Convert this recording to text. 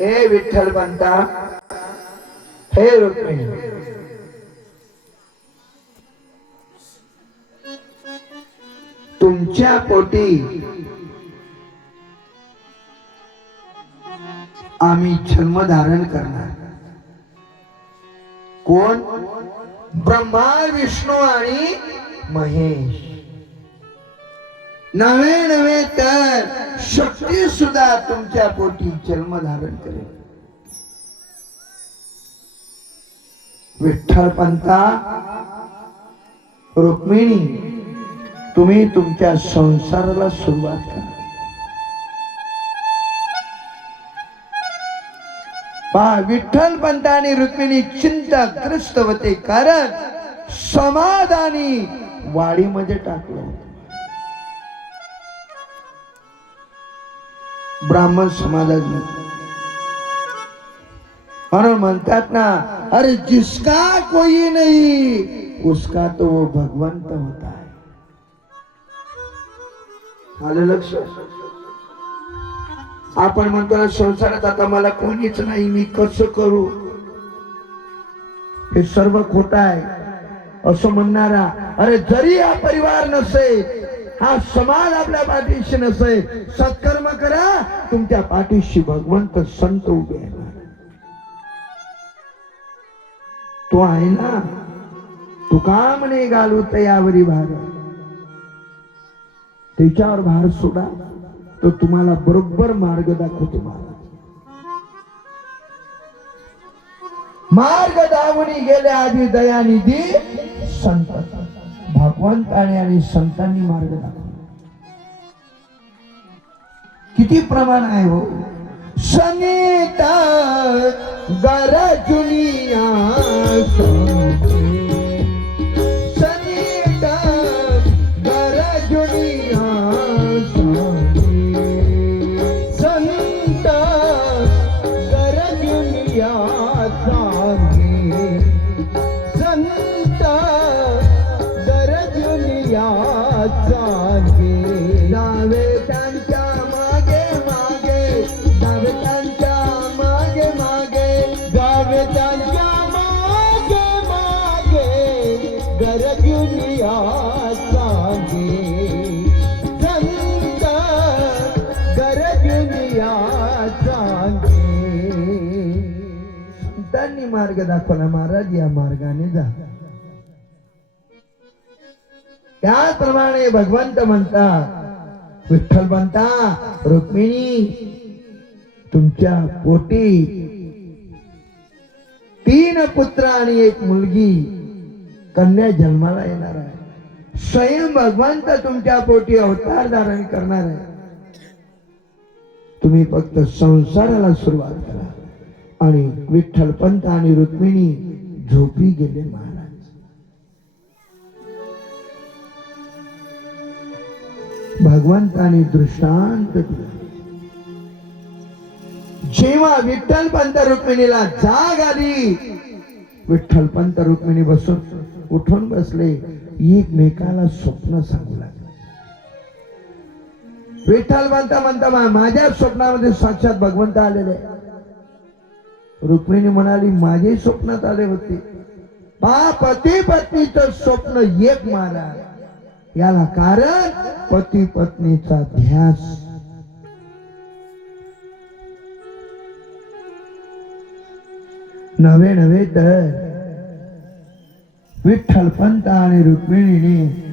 हे विठ्ठल बनता, हे रुक्मिणी, तुमच्या पोटी आम्ही जन्म धारण करणार. कोण? ब्रह्मा, विष्णू आणि महेश. नवे नवे तर शक्ती सुद्धा तुमच्या पोटी जन्म धारण करेल. विठ्ठल पंथा, रुक्मिणी, तुम्ही तुमच्या संसाराला सुरुवात करा. पहा, विठ्ठल पंत आणि रुक्मिणी चिंताग्रस्त होते, कारण समाधानी वाडीमध्ये टाकलं होतं. ब्राह्मण समाजाने म्हणून म्हणतात ना, अरे जिसका कोई नहीं उसका तो वो भगवंत होता है. आलं लक्ष? आपण म्हणतो ना, संसारात आता मला कोणीच नाही, मी कसं करू? हे सर्व खोट आहे. असं म्हणणारा, अरे जरी हा परिवार नसेल, हा समाज आपल्या पाठीशी नसेल, सत्कर्म करा, तुमच्या पाठीशी भगवंत संत उभे आहे. तो आहे ना, तू का म्हणे घालू तयावरी भार, त्याच्यावर भार सोडा, तो तुम्हाला बरोबर मार्ग दाखवतो. मार्ग दावणी गेल्या आधी दयानिधी संत, भगवंताने आणि संतांनी मार्ग दाखवला. किती प्रमाण आहे हो. सनीता गरजुनिया सनीता गरजुनिया संत गरजुनिया संत गरजुनिया दावे त्यांच्या मागे मागे, दावे त्यांच्या मागे मागे, गावे त्यांच्या मागे मागे, गरजुनिया संत गरजुनिया. संतांनी मार्ग दाखवला, महाराज या मार्गाने जा. त्याप्रमाणे भगवंत म्हणतात, विठ्ठल म्हणता, रुक्मिणी, तुमच्या पोटी 3 पुत्र आणि 1 मुलगी कन्या जन्माला येणार आहे. स्वयं भगवंत तुमच्या पोटी अवतार धारण करणार आहे. तुम्ही फक्त संसाराला सुरुवात करा. आणि विठ्ठल पंत आणि रुक्मिणी झोपी गेले. महाराज भगवंताने दृष्टांत दिला. जेव्हा विठ्ठल पंत रुक्मिणीला जाग आली, विठ्ठल पंत रुक्मिणी उठून बसले, एकमेकाला स्वप्न सांगू लागले. विठ्ठल पंत म्हणता, माझ्या स्वप्नामध्ये साक्षात भगवंत आलेले. रुक्मिणी म्हणाली, माझे स्वप्नात आले होते. पती पत्नीचं स्वप्न एक महाराज. याला कारण पती पत्नीचा ध्यास. नवे नवे तर विठ्ठल पंत आणि रुक्मिणीने